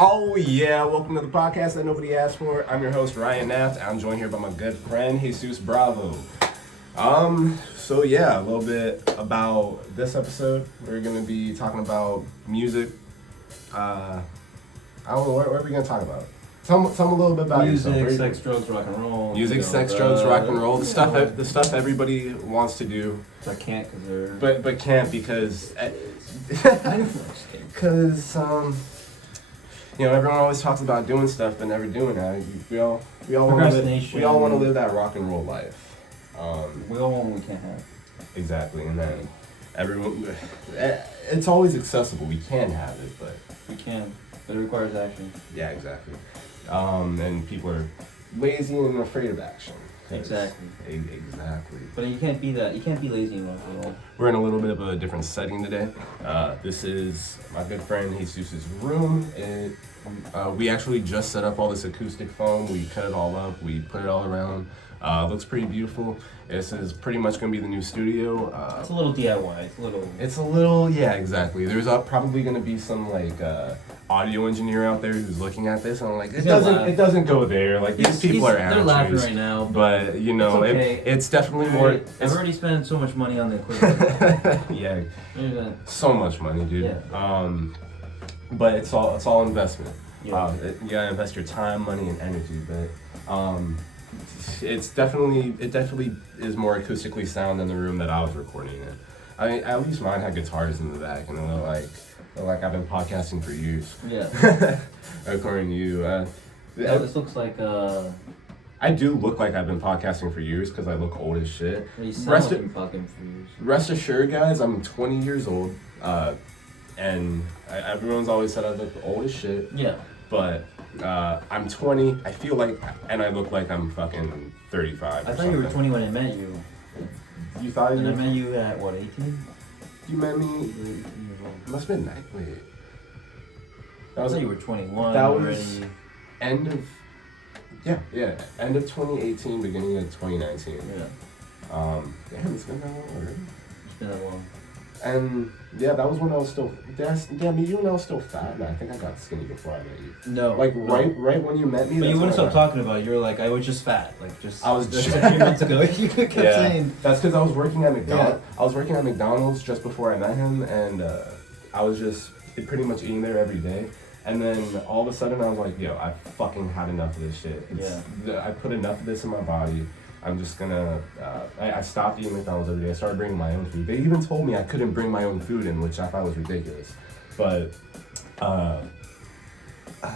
Oh yeah, welcome to the podcast that nobody asked for. I'm your host Ryan Naft. I'm joined here by my good friend Jesus Bravo. So yeah, a little bit about this episode. We're gonna be talking about music. I don't know, what are we gonna talk about? Tell me a little bit about music, yourself. sex, drugs, rock and roll. Music, sex, drugs, rock and roll. The stuff everybody wants to do. But can't because they're. But can't because. Because everyone always talks about doing stuff but never doing it. We all want to live that rock and roll life. We all want what we can't have. Exactly, and then everyone, it's always accessible. We can have it, but we can. But it requires action. Yeah, exactly. And people are lazy and afraid of action. Exactly. Exactly. But you can't be that. You can't be lazy in rock and roll. We're in a little bit of a different setting today. This is my good friend Jesus' room. We actually just set up all this acoustic foam. We cut it all up. We put it all around. Looks pretty beautiful. This is pretty much going to be the new studio. It's a little DIY. It's a little, yeah, exactly. There's probably going to be some audio engineer out there who's looking at this and I'm like, it doesn't go there. Like these people are amateurs. They're laughing right now. But okay. it's definitely more. I've already spent so much money on the equipment. Yeah, so much money, dude. Yeah. But it's all investment. Yeah. You gotta invest your time, money, and energy. But it definitely is more acoustically sound than the room that I was recording in. I mean, at least mine had guitars in the back, and they're like I've been podcasting for years. Yeah. According to you, this looks like I do look like I've been podcasting for years because I look old as shit. You sound like you've been podcasting for years. Rest assured, guys, I'm 20 years old, and everyone's always said I look old as shit. Yeah. But I'm 20. I feel like, and I look like I'm fucking 35. I thought you were 20 when I met you. You thought you? And I met you at what, 18? You met me. Must have been night. Wait. I thought you were 21. That already. Was end of. Yeah. End of 2018, beginning of 2019. Yeah. Damn, it's been that long already. It's been that long. And yeah, that was when I was still. You and I was still fat, and I think I got skinny before I met you. No. Right when you met me. But you wouldn't stop talking about it. You were like, I was just fat. I was just a few months ago. You kept saying. That's because I was working at McDonald's. Yeah. I was working at McDonald's just before I met him, and I was just pretty much eating there every day. And then all of a sudden, I was like, yo, I fucking had enough of this shit. I put enough of this in my body. I'm just gonna, I stopped eating McDonald's every day. I started bringing my own food. They even told me I couldn't bring my own food in, which I thought was ridiculous. But,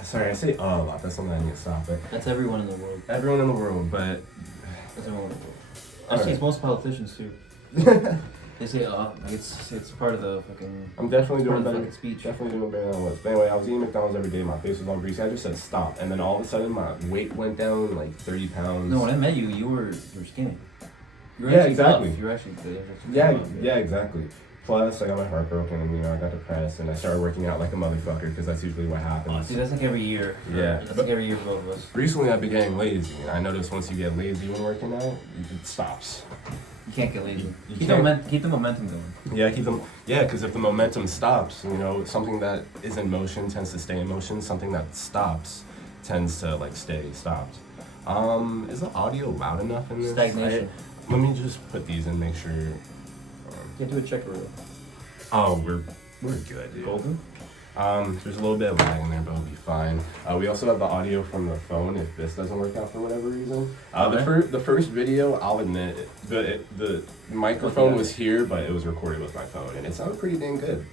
sorry, I say a lot. That's something I need to stop. But that's everyone in the world. Everyone in the world, but. That's everyone in the world. Actually, it's most politicians too. They say it's part of the fucking. I'm definitely doing better. Speech. Definitely doing better than I was. But anyway, I was eating McDonald's every day. My face was all greasy. I just said stop, and then all of a sudden my weight went down like 30 pounds. No, when I met you, you were skinny. Exactly. You were actually good. Yeah, exactly. Plus, I got my heart broken, and I got depressed, and I started working out like a motherfucker because that's usually what happens. Dude, that's like every year. Yeah. That's like every year for both of us. Recently, I've been getting lazy, and I noticed once you get lazy when working out, it stops. You can't get lazy. Keep the momentum going. Yeah, because if the momentum stops, something that is in motion tends to stay in motion. Something that stops tends to stay stopped. Is the audio loud enough in this? Stagnation. Let me just put these in, make sure. Can't do a check real. Oh, we're good, dude. Golden? There's a little bit of lag in there, but we'll be fine. We also have the audio from the phone if this doesn't work out for whatever reason. The first video, I'll admit, the microphone was here, but it was recorded with my phone, and it sounded pretty dang good.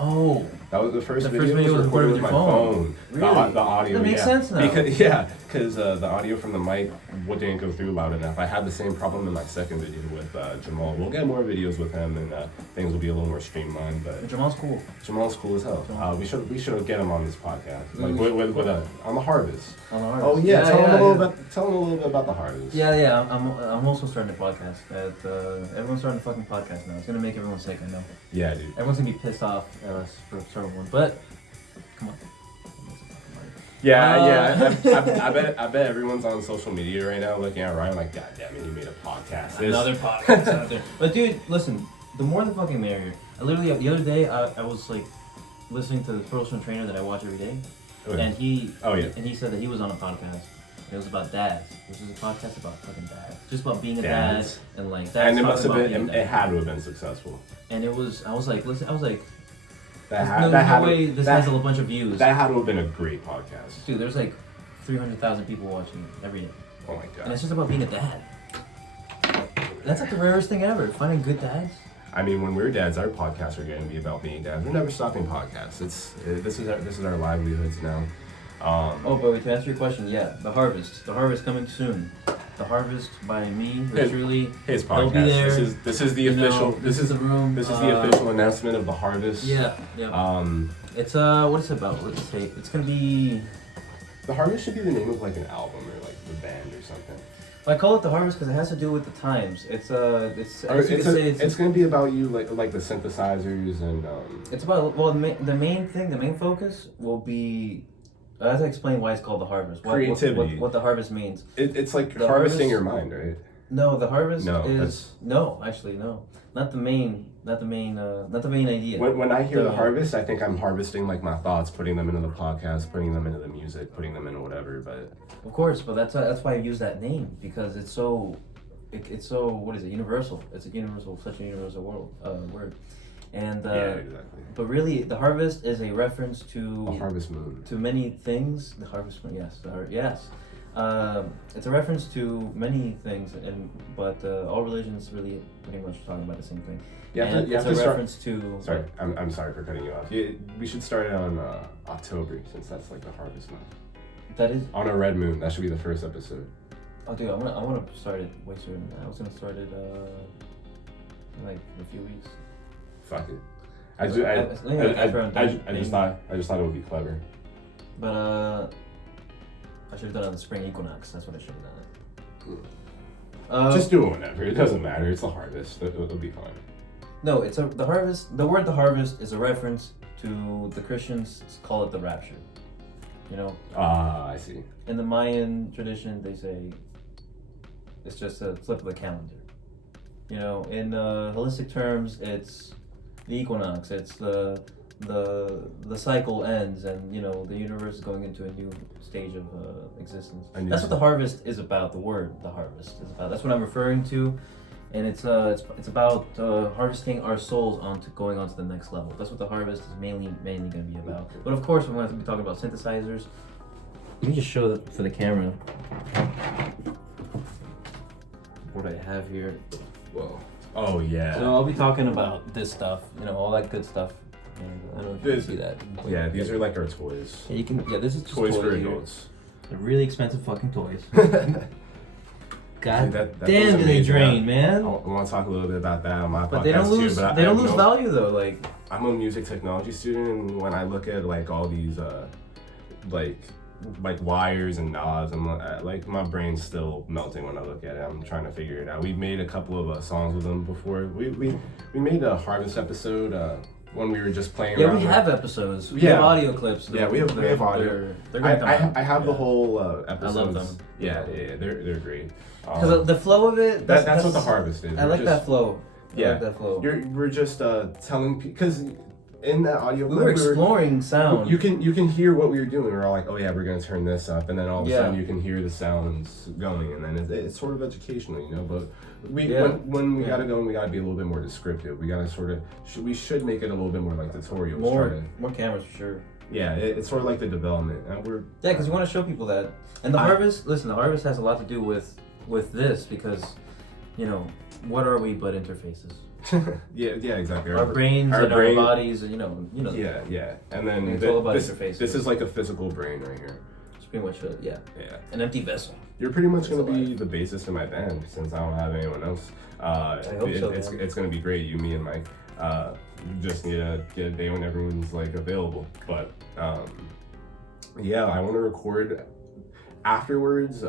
Oh. That was the first video was recorded with my phone. Really? The audio, that makes sense now. Because the audio from the mic didn't go through loud enough. I had the same problem in my second video with Jamal. We'll get more videos with him, and things will be a little more streamlined. But Jamal's cool. Jamal's cool as hell. We should get him on this podcast, with on the harvest. On the harvest. Oh yeah, tell him a little bit about the harvest. Yeah. I'm also starting a podcast. Everyone's starting a fucking podcast now. It's gonna make everyone sick. I know. Yeah, dude. Everyone's gonna be pissed off at us for starting one, but come on. Yeah. I bet everyone's on social media right now looking at Ryan like, God damn it, he made a podcast. Another podcast out there. But dude, listen, the more the fucking merrier. I literally the other day I was listening to the personal trainer that I watch every day. Okay. And he and he said that he was on a podcast. It was about dads. This was a podcast about fucking dads. Just about being a Dads. dad and like dads. And it must have talking about been. being a It dad. had to have been successful. And it was. I was like, listen. I was like, That there's had no way this that, has a bunch of views. That had to have been a great podcast. Dude, there's like 300,000 people watching it every day. Oh my And god. it's just about being a dad. That's like the rarest thing ever. Finding good dads. I mean, when we're dads, our podcasts are going to be about being dads. We're never stopping podcasts. This is our livelihoods now. Oh, but to answer your question, yeah, The Harvest coming soon. The Harvest by me, literally. His They'll podcast. be there. This is the official. This is the room. This is the official announcement of The Harvest. Yeah. It's what is it about? Let's say it's gonna be. The Harvest should be the name of like an album or like the band or something. I call it The Harvest because it has to do with the times. It's going to be about you like the synthesizers and. It's about the main focus will be. I have to explain why it's called The Harvest. Creativity. What The Harvest means. It's like The harvesting harvest- your mind, right? No, The Harvest No, no, actually no, not the main idea. When I hear The- the harvest, I think I'm harvesting like my thoughts, putting them into the podcast, putting them into the music, putting them into whatever. But Of course, but that's why I use that name because it's so what is it? Universal. It's such a universal word, and yeah, exactly. but really, the harvest is a reference to The harvest moon. to many things. The harvest moon, yes, yes. It's a reference to many things, but all religions really pretty much talking about the same thing. You have And to it's a start. reference to. Sorry, I'm sorry for cutting you off. We should start it on October since that's like the harvest month. That is. On a red moon, that should be the first episode. Oh, dude, I wanna start it way sooner than that. I was gonna start it in like a few weeks. Fuck it. I just thought it would be clever. But I should have done it on the spring equinox. That's what I should have done it. Just do it whenever. It doesn't matter. It's the harvest. It'll be fine. No, it's the harvest. The word "the harvest" is a reference to the Christians call it the rapture. You know. I see. In the Mayan tradition, they say it's just a flip of the calendar. You know, in holistic terms, it's the equinox. It's the cycle ends, and you know the universe is going into a new stage of existence. That's what the harvest is about. The word "the harvest" is about. That's what I'm referring to, and it's about harvesting our souls going on to the next level. That's what the harvest is mainly going to be about. But of course, we're going to be talking about synthesizers. Let me just show that for the camera. What I have here. Whoa. Oh yeah. So I'll be talking about this stuff, you know, all that good stuff. And I don't know if you can see that. Yeah, these are like our toys. Yeah, you can. Yeah, this is just Toys for here. adults. They're really expensive fucking toys. God Dude, that damn, do they drain, I man? want to talk a little bit about that on my podcast But they don't lose. too. But They don't lose value though. Like I'm a music technology student, and when I look at like all these like wires and knobs, I'm like my brain's still melting when I look at it. I'm trying to figure it out. We've made a couple of songs with them before. We made a harvest episode when we were just playing around. we have episodes. We Yeah. have audio clips. Yeah, we have audio. They're gonna come out. I have the whole episodes. I love them. Yeah, they're great. Because the flow of it. That's what the harvest is. I like that flow. I Yeah, like that flow. we're just telling because in that audio We clip were exploring sound. You can hear what we were doing. We're all like, oh yeah, we're gonna turn this up, and then all of a Yeah. sudden you can hear the sounds going, and then it's sort of educational, you know. But Yeah. when we Yeah. gotta go and we gotta be a little bit more descriptive. We gotta sort of we should make it a little bit more like tutorials. More cameras for sure. Yeah, it's sort of like the development, and we're Yeah, because you want to show people that. And the harvest. Listen, the harvest has a lot to do with this because, you know, what are we but interfaces? yeah, exactly. Our brains and our bodies, and you know. Yeah, and then It's all about this interfaces. is like a physical brain right here. It's pretty much Yeah. an empty vessel. You're pretty much It's going to be alive. the bassist in my band since I don't have anyone else. I hope so, man. It's going to be great, you, me, and Mike. Just need to get a day when everyone's like available. But yeah, I want to record afterwards,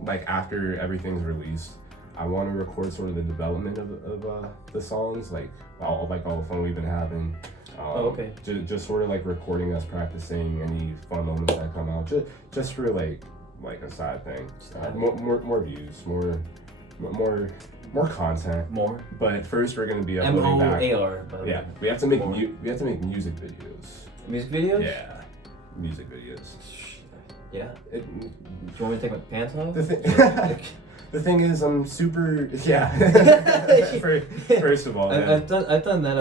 like after everything's released. I want to record sort of the development of the songs, like all the fun we've been having. Okay. Just sort of like recording us practicing any fun moments that come out, just for like a side thing. More views, more content. More. But first we're gonna be uploading back. MOAR. Yeah, we have to make music videos. Music videos. Yeah. music videos. Yeah. Do you want me to take my pants off? The thing is, I'm super. Yeah. First of all, I've done that.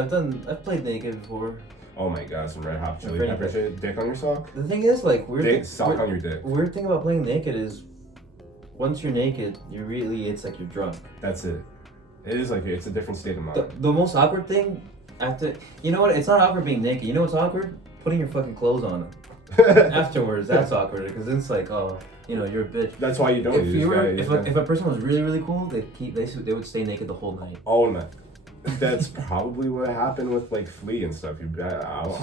I've played naked before. Oh my god, some Red Hot Chili Pepper shit. Dick on your sock? The thing is, like, sock on your dick. Weird thing about playing naked is, once you're naked, it's like you're drunk. That's it. It is like it's a different state of mind. The most awkward thing you know what? It's not awkward being naked. You know what's awkward? Putting your fucking clothes on. Afterwards, that's awkward because it's like, oh, you know, you're a bitch. That's why you don't. If a person was really really cool, they would stay naked the whole night. All night. That's probably what happened with like Flea and stuff. Just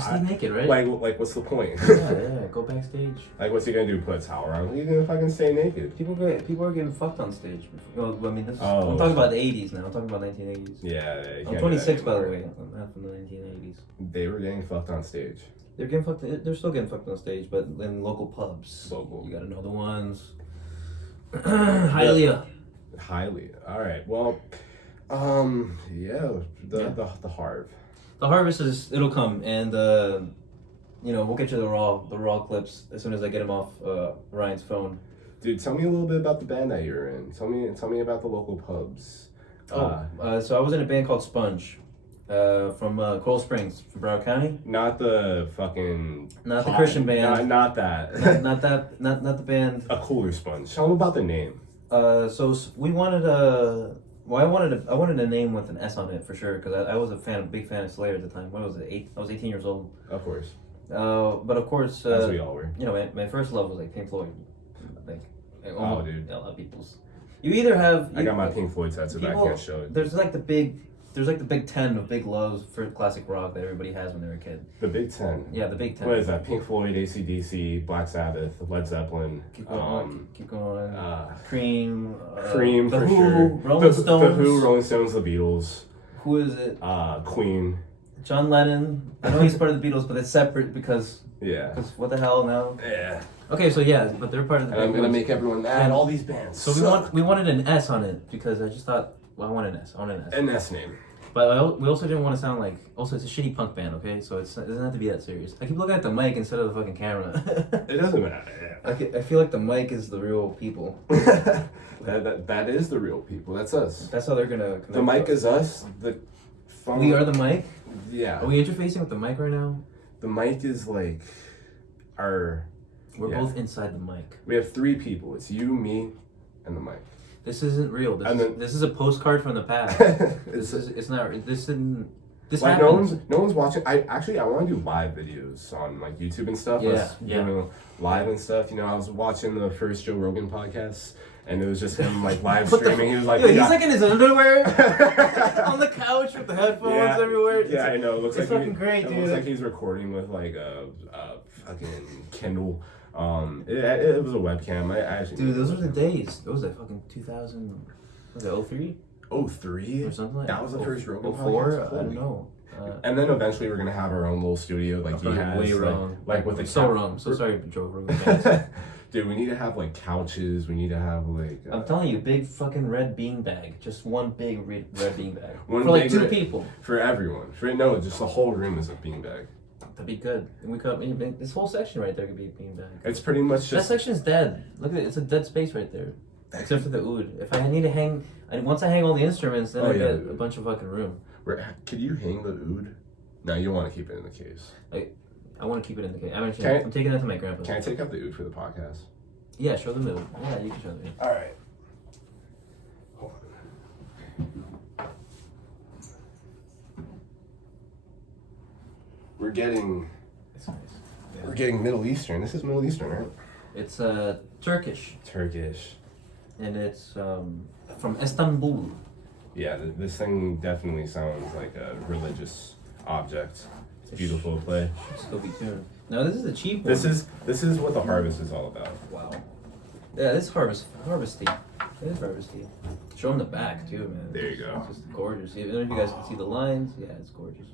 stay naked, right? Like, what's the point? Yeah. Go backstage. Like, what's he gonna do? Put a towel around? He's gonna fucking stay naked. People are getting fucked on stage. Well, I mean, I'm talking about the '80s now. I'm talking about 1980s. Yeah. I'm 26, by the way. I'm not from the 1980s. They were getting fucked on stage. They're getting fucked. They're still getting fucked on stage, but in local pubs. You gotta know the ones. Hialeah. All right. Well. The Harv. The harvest it'll come, and we'll get you the raw clips as soon as I get them off Ryan's phone. Dude, tell me a little bit about the band that you're in. Tell me about the local pubs. So I was in a band called Sponge, from Coral Springs, from Broward County. Not the fucking. Not the Christian band. Not that. not the band. A cooler Sponge. Tell me about the name. So we wanted I wanted a name with an S on it for sure because I was a big fan of Slayer at the time. What was it? I was 18 years old. Of course. But of course, as we all were. You know, my first love was like Pink Floyd. Like, dude. A lot of people's. You either have. I got my Pink Floyd tattoo, but I can't show it. There's like the Big Ten of big loves for classic rock that everybody has when they're a kid. The Big Ten. Yeah, the Big Ten. What is that? Pink Floyd, AC/DC, Black Sabbath, Led Zeppelin. Keep going. Cream. Cream the for Who, sure. Rolling Stones. The Who, Rolling Stones, the Beatles. Who is it? Queen. John Lennon. I know he's part of the Beatles, but it's separate because. Yeah. Because what the hell now? Yeah. Okay, so yeah, but they're part of the. And I'm gonna make everyone mad. All these bands. So we wanted an S on it because I just thought, well, I want an S. An S name. But we also didn't want to sound like. Also, it's a shitty punk band, okay? So it doesn't have to be that serious. I keep looking at the mic instead of the fucking camera. It doesn't matter. Yeah. I feel like the mic is the real people. that is the real people. That's us. That's how they're gonna. The mic is us. We are the mic. Yeah. Are we interfacing with the mic right now? The mic is like our. We're both inside the mic. We have three people. It's you, me, and the mic. This isn't real. This is a postcard from the past. It's not. This like happens. no one's watching. I want to do live videos on like YouTube and stuff. Yeah. Live and stuff. You know, I was watching the first Joe Rogan podcast, and it was just him like live streaming. He was like, he's like in his underwear on the couch with the headphones everywhere. Yeah, I know. It looks it's like fucking great, dude. It looks like he's recording with like a fucking Kindle. It was a webcam. I actually. Dude, those were the days. Those like fucking 2000. Was it 03? 03? Or something like that. That was the first Rogan 04? podcast. I don't know. And then eventually we're gonna have our own little studio, like he has. Way wrong. Like with the so wrong. So sorry, Joe Rogan. Dude, we need to have like couches. We need to have like. I'm telling you, big fucking red beanbag. Just one big red beanbag. For like two people. For everyone. Just the whole room is a beanbag. That'd be good. And we could. This whole section right there could be a beanbag. It's pretty much just. That section's dead. Look at it. It's a dead space right there. Except for the oud. If I need to hang, once I hang all the instruments, then I get a bunch of fucking room. Could you hang the oud? No, you want to keep it in the case. I want to keep it in the case. I'm taking that to my grandpa's. Can I take out the oud for the podcast? Yeah, show them the oud. Yeah, you can show them. All right. Hold on. We're getting. It's nice. Yeah. We're getting Middle Eastern. This is Middle Eastern, right? It's Turkish. Turkish. And it's from Istanbul. Yeah, this thing definitely sounds like a religious object. It's beautiful to play. Should still be tuned. No, this is a cheap one. This is what the harvest is all about. Wow. Yeah, this harvesty. It is harvesty. Show them the back too, man. There you go. It's just gorgeous. I don't know if you guys can see the lines. Yeah, it's gorgeous.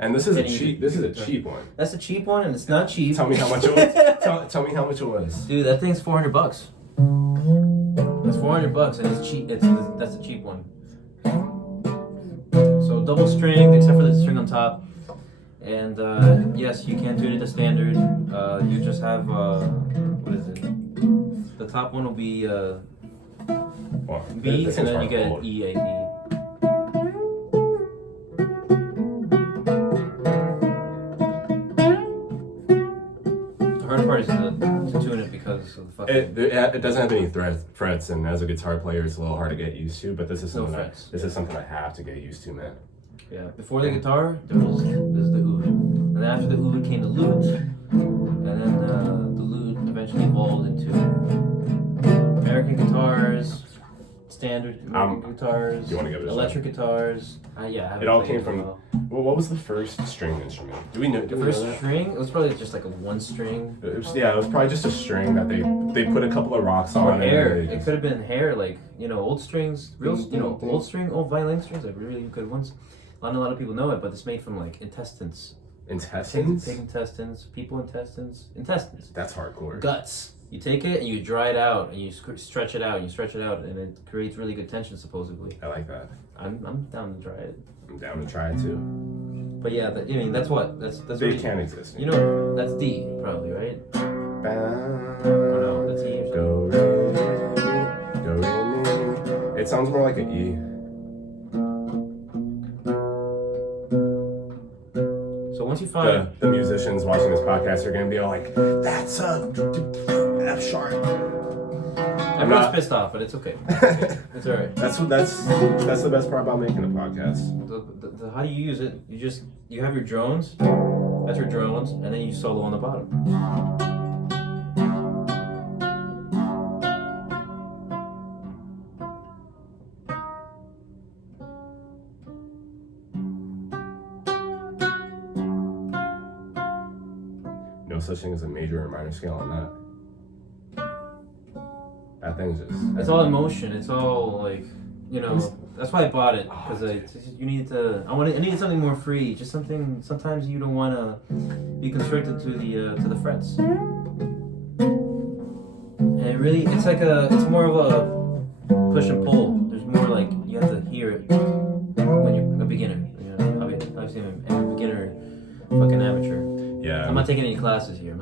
And this is a cheap one. That's a cheap one, and it's not cheap. Tell me how much it was. tell me how much it was. Dude, that thing's $400. It's $400, and it's cheap. That's a cheap one. So double string, except for the string on top, And yes, you can tune it to standard. You just have what is it? The top one will be B, and then you get E, A, E. The hard part is to tune it because of the fucking... It doesn't have any frets, and as a guitar player, it's a little hard to get used to. But this is something is something I have to get used to, man. Yeah. Before the guitar, there's the oud, and after the oud came the lute, and then the lute eventually evolved into American guitars, standard American guitars, electric guitars. Yeah. It all came from. Well, what was the first string instrument? Do we know? The first string? It was probably just like a one string. It was probably just a string that they put a couple of rocks on. Or hair. It could have been hair, like old strings, old violin strings, like really good ones. Not a lot of people know it, but it's made from like intestines. Intestines? Pig intestines, people intestines. That's hardcore. Guts. You take it and you dry it out and you stretch it out and it creates really good tension supposedly. I like that. I'm down to try it. I'm down to try it too. But yeah, that's what that's They can't exist. That's D probably, right? Or no, that's E or something. Go re mi. It sounds more like an E. Once you find the musicians watching this podcast are gonna be all like, "That's a F sharp." Everyone's pissed off, but it's okay. It's alright. That's the best part about making a podcast. How do you use it? You have your drones. That's your drones, and then you solo on the bottom. No such thing as a major or minor scale on that. That thing's just... It's all emotion. It's all like, that's why I bought it. Because I needed something more free. Just something, sometimes you don't want to be constricted to the frets. And it's more of a push and pull. There's more like, you have to hear it when you're a beginner. Obviously I'm a beginner, fucking amateur. Yeah. I'm not taking any classes here. I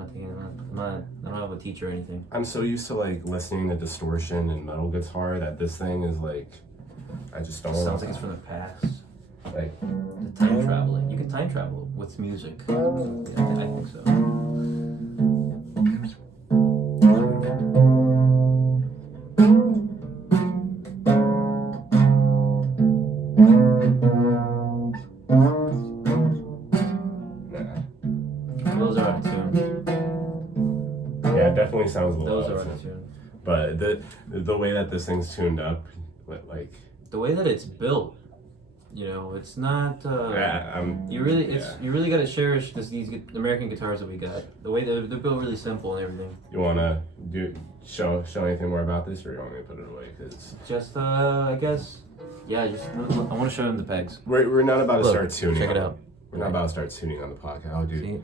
don't have a teacher or anything. I'm so used to like listening to distortion and metal guitar that this thing is like, I just don't. It sounds like it's from the past. Like the time traveling. You can time travel with music. I think so. Those are out of tune. Yeah, it definitely sounds a little Those are out of tune. But the way that this thing's tuned up, like the way that it's built, it's not. You really got to cherish these American guitars that we got. The way they're built really simple and everything. You wanna show anything more about this, or you want me to put it away? Cause just I guess. Yeah, I want to show them the pegs. We're not about to start tuning. Check it out. We're not about to start tuning on the podcast. Oh, dude. See?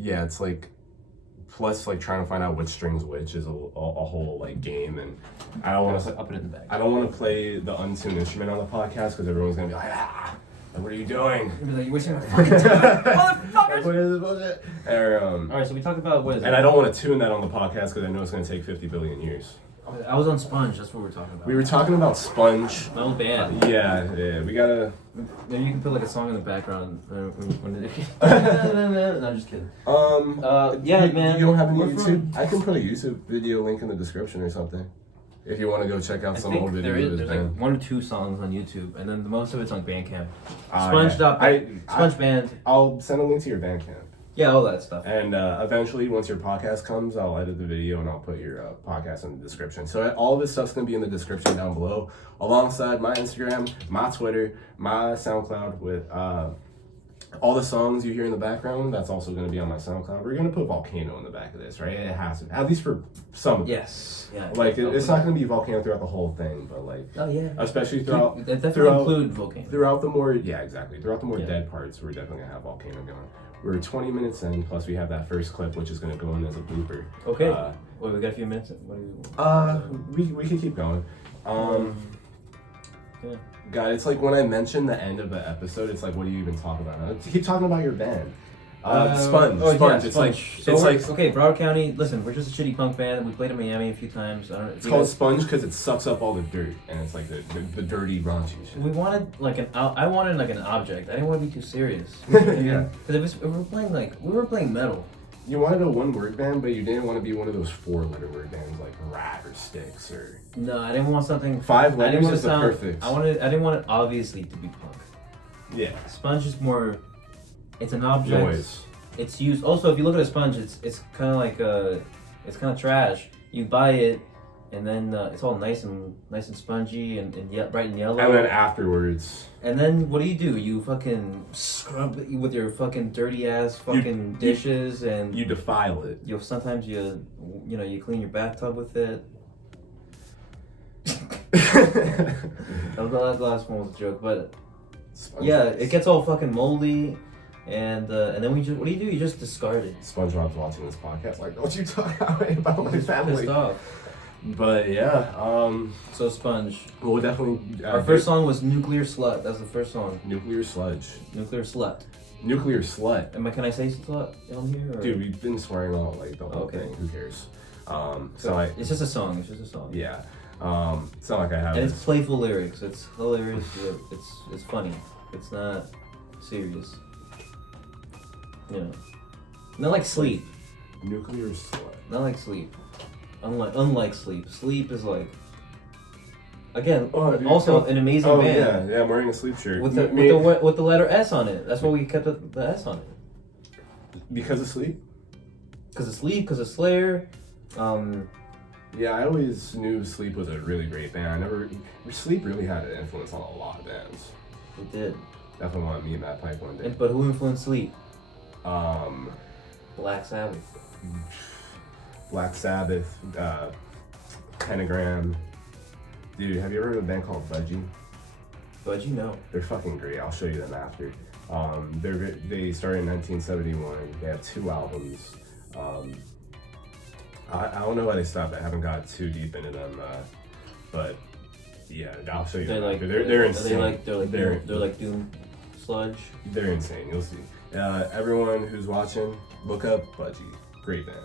Yeah, it's like, plus like trying to find out which strings which is a whole like game, and I don't want to. I'll put it in the bag. I don't want to play the untuned instrument on the podcast because everyone's gonna be like, what are you doing? You're like, you're wasting my fucking time, motherfuckers. What is this bullshit? All right, so we talked about what is it? And I don't want to tune that on the podcast because I know it's gonna take 50 billion years. I was on Sponge. That's what we were talking about. We were talking about Sponge. My old band. Yeah. We gotta. Maybe you can put like a song in the background. No, I'm just kidding. Yeah, man. You don't have any YouTube? I can put a YouTube video link in the description or something. If you want to go check out some old videos. There's like 1 or 2 songs on YouTube, and then most of it's on Bandcamp. Sponge Band. I'll send a link to your Bandcamp. Yeah, all that stuff. And eventually, once your podcast comes, I'll edit the video and I'll put your podcast in the description. So all this stuff's going to be in the description down below, alongside my Instagram, my Twitter, my SoundCloud with all the songs you hear in the background. That's also going to be on my SoundCloud. We're going to put Volcano in the back of this, right? It has to, at least for some of it. Yes. Yeah. Like, it's not going to be Volcano throughout the whole thing, but like, especially throughout... include Volcano. Throughout the more, Throughout the more dead parts, we're definitely going to have Volcano going. We're 20 minutes in, plus we have that first clip, which is going to go in as a blooper. Okay. We got a few minutes. What do you... We can keep going. Yeah. God, it's like when I mention the end of the episode, it's like, what do you even talk about? Keep talking about your band. Sponge. Oh, Sponge. Yeah, It's Sponge. like okay. Broward County. Listen, we're just a shitty punk band. We played in Miami a few times. It's called Sponge because it sucks up all the dirt, and it's like the dirty, raunchy shit. We wanted I wanted like an object. I didn't want to be too serious. You know what I mean? Yeah. Because we were playing metal. You wanted a one-word band, but you didn't want to be one of those four-letter word bands like Rat or Styx or. No, I didn't want something. 5 I didn't letters want is to the sound. perfect. I didn't want it obviously to be punk. Yeah. Sponge is more. It's an object. Noise. It's used. Also, if you look at a sponge, it's kind of like it's kind of trash. You buy it, and then it's all nice and spongy and bright and yellow. And then afterwards. And then what do? You fucking scrub it with your fucking dirty ass fucking dishes and you defile it. Sometimes you clean your bathtub with it. The last one was a joke, but yeah, it gets all fucking moldy. And then what do? You just discard it. SpongeBob's watching this podcast like, don't you talk about my family. Pissed off. But yeah, So Sponge. we'll definitely. Our first song was Nuclear Slut. That's the first song. Nuclear Sludge. Nuclear Slut. Nuclear Slut. Can I say slut on here? Or? Dude, we've been swearing all like the whole Okay. thing. Who cares? It's just a song. It's just a song. Yeah. It's not like I have. And it's playful lyrics. It's hilarious. It's funny. It's not serious. You know, not like Sleep. Nuclear Slut. Not like Sleep. Unlike Sleep. Sleep is like. Again, also an amazing band. Yeah, I'm wearing a Sleep shirt. With the letter S on it. That's why we kept the S on it. Because of Sleep? Because of Sleep, because of Slayer. Yeah, I always knew Sleep was a really great band. Sleep really had an influence on a lot of bands. It did. Definitely want to meet Matt Pike one day. But who influenced Sleep? Black Sabbath, Pentagram. Dude, have you ever heard of a band called Budgie? Budgie, no. They're fucking great. I'll show you them after. They started in 1971. They have 2 albums. I don't know why they stopped. I haven't got too deep into them, but yeah, I'll show you. They're insane. They're like Doom Sludge. They're insane. You'll see. Everyone who's watching, look up Budgie. Great band.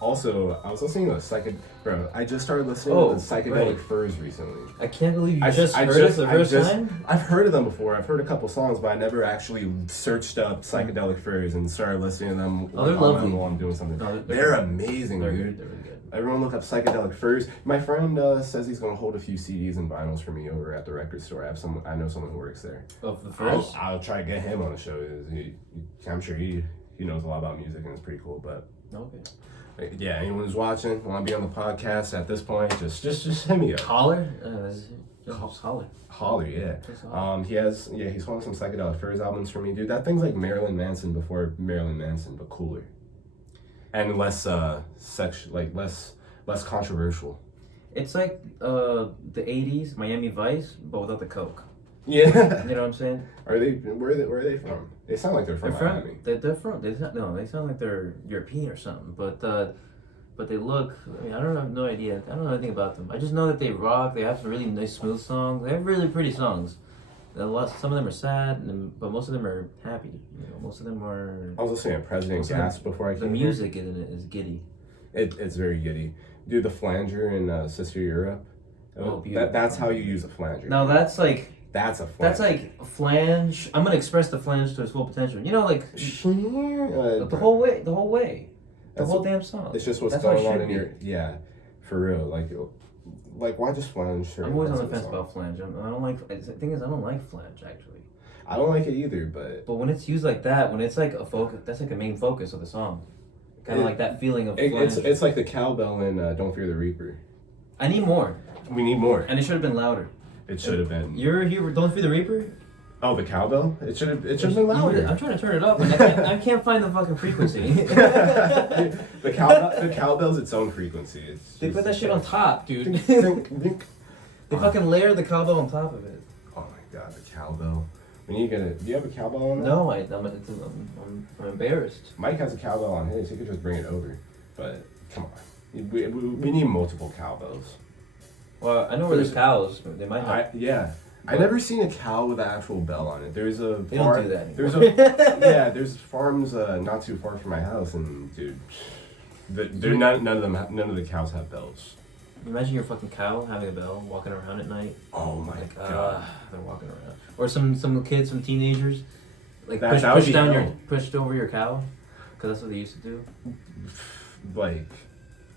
Also, I was listening to Bro, I just started listening to the Psychedelic Furs recently. I can't believe you just heard it the first time? I've heard of them before. I've heard a couple songs, but I never actually searched up Psychedelic Furs and started listening to them they're lovely. while I'm doing something. They're amazing, they're dude. They're really good. Everyone look up Psychedelic Furs. My friend says he's gonna hold a few CDs and vinyls for me over at the record store. I know someone who works there. Of the Furs? I'll try to get him on the show. I'm sure he knows a lot about music and it's pretty cool. But yeah, anyone who's watching, want to be on the podcast at this point, just hit me up. Holler? Holler. Holler, yeah. He's holding some Psychedelic Furs albums for me, dude. That thing's like Marilyn Manson before Marilyn Manson, but cooler. And less less controversial. It's like the 80s Miami Vice, but without the coke. Yeah. You know what I'm saying? Where are they from? They sound like they're from Miami. They're from. They sound like they're European or something. But they look. I mean, I don't have no idea. I don't know anything about them. I just know that they rock. They have some really nice, smooth songs. They have really pretty songs. Some of them are sad, but most of them are happy. You know, most of them are. I was listening to President Gas before I came. The music in it is giddy. It's very giddy. Dude, the flanger in Sister Europe. Oh, beautiful. That's how you use a flanger. Now that's like. That's a flange. That's like a flange. I'm gonna express the flange to its full potential. You know, like the whole way, the whole damn song. It's just what's going on in your for real. Like why just flange? I'm always on the fence about flange. I don't like. The thing is, I don't like flange actually. I don't like it either, but when it's used like that, when it's like a focus, that's like a main focus of the song. Kind of like that feeling of flange. It's like the cowbell in "Don't Fear the Reaper." I need more. We need more, and it should have been louder. It should have been. You're here. Don't Fear the Reaper. Oh, the cowbell. It should have been louder. I'm trying to turn it up, but I can't find the fucking frequency. the cowbell's its own frequency. They put that shit on top, dude. They fucking layer the cowbell on top of it. Oh my god, the cowbell. We need to get it. Do you have a cowbell on that? No, I'm embarrassed. Mike has a cowbell on his. He could just bring it over. But come on, we need multiple cowbells. Well, I know where there's cows, but they might have. I never seen a cow with an actual bell on it. There's a They don't do that anymore. There's farms not too far from my house, and dude, none of the cows have bells. Imagine your fucking cow having a bell, walking around at night. Oh my god. They're walking around. Or some kids, some teenagers, like pushed over your cow, because that's what they used to do. Like,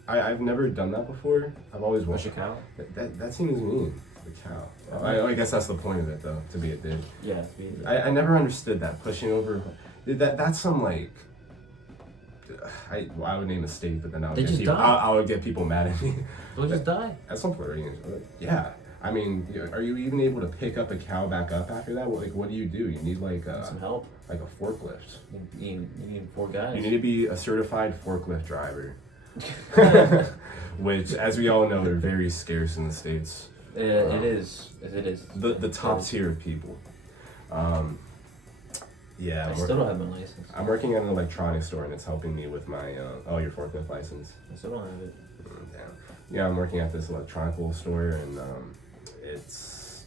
I've never done that before. I've always push a cow. That seems mean. The cow. I guess that's the point of it, though, to be a dick. Yeah. I never understood that pushing over. That's some like. I would name a state, but then I would get people mad at me. They'll just die. That's some Floridians. Yeah. I mean, are you even able to pick up a cow back up after that? Like, what do? You need like some help, like a forklift. You need 4 guys. You need to be a certified forklift driver, which, as we all know, are very scarce in the States. It is. The top tier of people. Yeah. I still don't have my license. I'm working at an electronics store, and it's helping me with my your forklift license. I still don't have it. Damn. Yeah, I'm working at this electronical store, and it's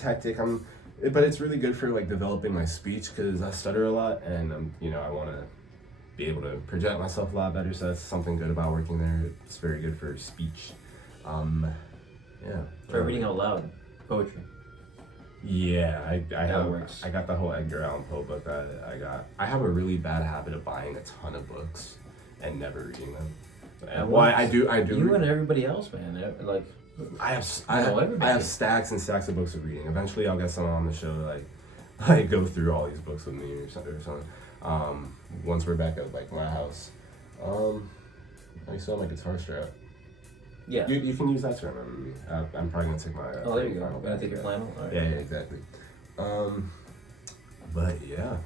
hectic. But it's really good for like developing my speech because I stutter a lot, and I want to be able to project myself a lot better. So that's something good about working there. It's very good for speech. Yeah. Try reading out loud, poetry. Yeah, I works. got the whole Edgar Allan Poe book that I have a really bad habit of buying a ton of books and never reading them. And I do. You and everybody else, man. Like I have stacks and stacks of books of reading. Eventually, I'll get someone on the show to like go through all these books with me or something. Once we're back at like my house, I still have my guitar strap. Yeah. You can use that to remember me. I'm probably gonna take my. There you go. Gonna take your flannel. Right. Yeah, exactly. But yeah.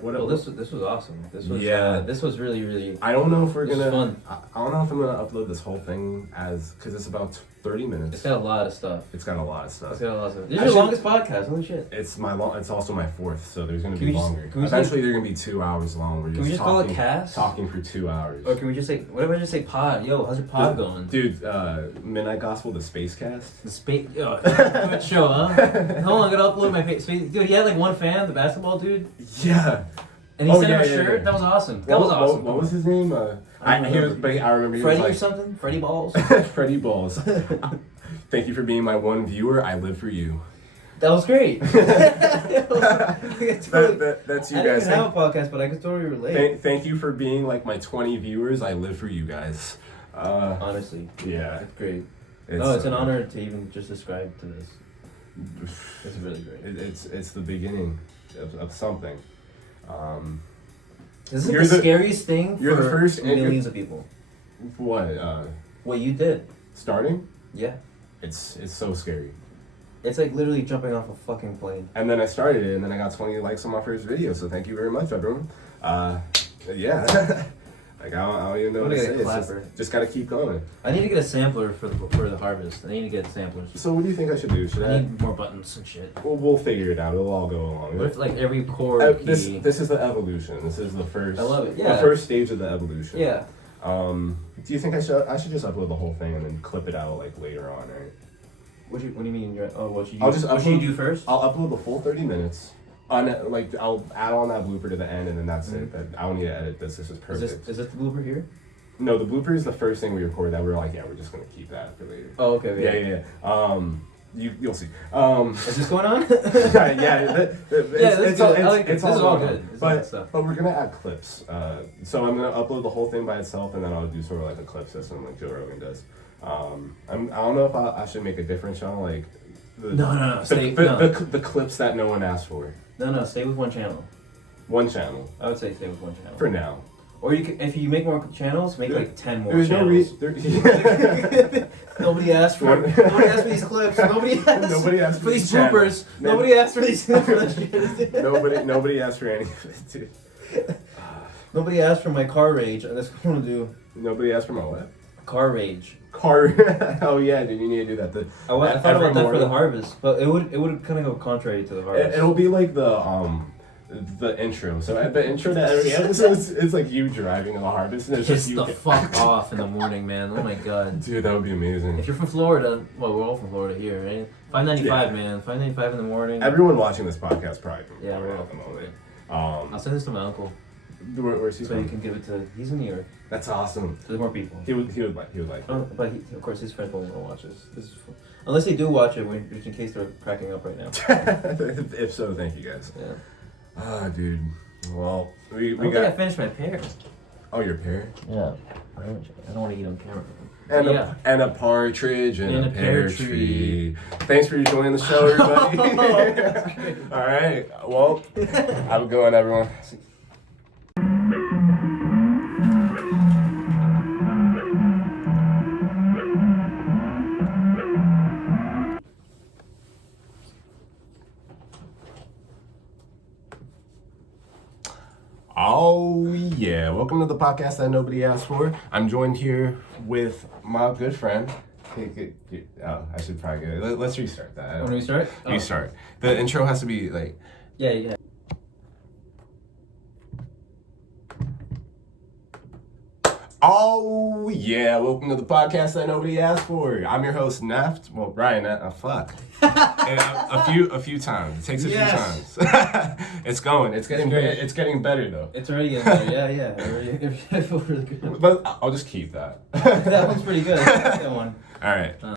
Well, this was awesome. This was really, really. I don't know if we're gonna. Fun. I don't know if I'm gonna upload this whole thing because it's about 30 minutes. It's got a lot of stuff. It's got a lot of stuff. This is your longest podcast. Holy shit. It's also my 4th, so there's gonna be longer. Eventually, they're gonna be 2 hours long. Can we just call it cast? Talking for 2 hours. Or can we just say? What if I just say pod? Yo, how's your pod going? Dude, Midnight Gospel, the Space Cast. The space. Yo, good show, huh? Hold on, I gotta upload my face. Dude, he had like one fan, the basketball dude. Yeah. And he sent him a shirt. Yeah. That was awesome. What was his name? I remember. He Freddie was or something. Freddie Balls. Freddie Balls. Thank you for being my one viewer. I live for you. That was great. That's you guys. I didn't have a podcast, but I could totally relate. Thank you for being like my 20 viewers. I live for you guys. Honestly. Yeah. It's great. It's an honor to even just describe to this. It's really great. It's the beginning of something. This is the scariest thing you're for the first millions of people. What? What you did. Starting? Yeah. It's so scary. It's like literally jumping off a fucking plane. And then I started it, and then I got 20 likes on my first video, so thank you very much, everyone. Yeah. Like, I don't even know what to say. Just gotta keep going. I need to get a sampler for the harvest. I need to get samplers. So what do you think I should do? I need more buttons and shit. Well, we'll figure it out. It'll all go along. What if like every chord key... This is the evolution. This is the first... I love it, yeah. The first stage of the evolution. Yeah. Do you think I should just upload the whole thing and then clip it out like later on, right? What do you mean? What should you do first? I'll upload the full 30 minutes. I'll add on that blooper to the end, and then that's it. But I don't need to edit this. This is perfect. Is this the blooper here? No, the blooper is the first thing we recorded that we're like, yeah, we're just gonna keep that for later. Oh, okay. Yeah. You'll see. Is this going on? It's all good. But we're gonna add clips. So I'm gonna upload the whole thing by itself, and then I'll do sort of like a clip system like Joe Rogan does. I don't know if I should make a different channel like. No. The clips that no one asked for. No. Stay with one channel. One channel. I would say stay with one channel. For now. Or you can, if you make more channels, make like 10 more there's channels. Nobody asked for. Nobody asked for these clips. Nobody asked for these bloopers. Nobody asked for these. Nobody asked for any of it, dude. Nobody asked for my car rage. That's what I'm gonna do. Nobody asked for my what? Car rage. Oh yeah, dude, you need to do that. I thought about that for the harvest, but it would kind of go contrary to the harvest. It'll be like the intro. So at the intro to every episode, it's like you driving to the harvest, and it's just Piss you. the fuck off in the morning, man. Oh my god. Dude, that would be amazing. If you're from Florida, well, we're all from Florida here, right? 595, man. 595 in the morning. Everyone watching this podcast probably from Yeah, Florida we're all at the from moment. I'll send this to my uncle, Where's he so from? you can give it to. He's in New York. That's awesome. So there's more people. He would like. Oh, but of course, his friends won't watch this. Unless they do watch it, just in case they're cracking up right now. If so, thank you guys. Yeah. Ah, dude. Well, we I don't got. think I finished my pear. Oh, your pear. Yeah. I don't want to eat on camera. And a partridge and a pear tree. Thanks for joining the show, everybody. All right. Well, have a good one, everyone. Oh yeah, welcome to the podcast that nobody asked for. I'm joined here with my good friend. Oh, I should probably get it. Let's restart that. Want to restart? Restart. The intro has to be like. Yeah. Oh yeah, welcome to the podcast that nobody asked for. I'm your host Neft. Well, Ryan. Fuck. And a few times. It takes a few times. It's going. It's getting better though. It's already getting better. Yeah. I feel really good. But I'll just keep that. That one's pretty good. I like that one. All right.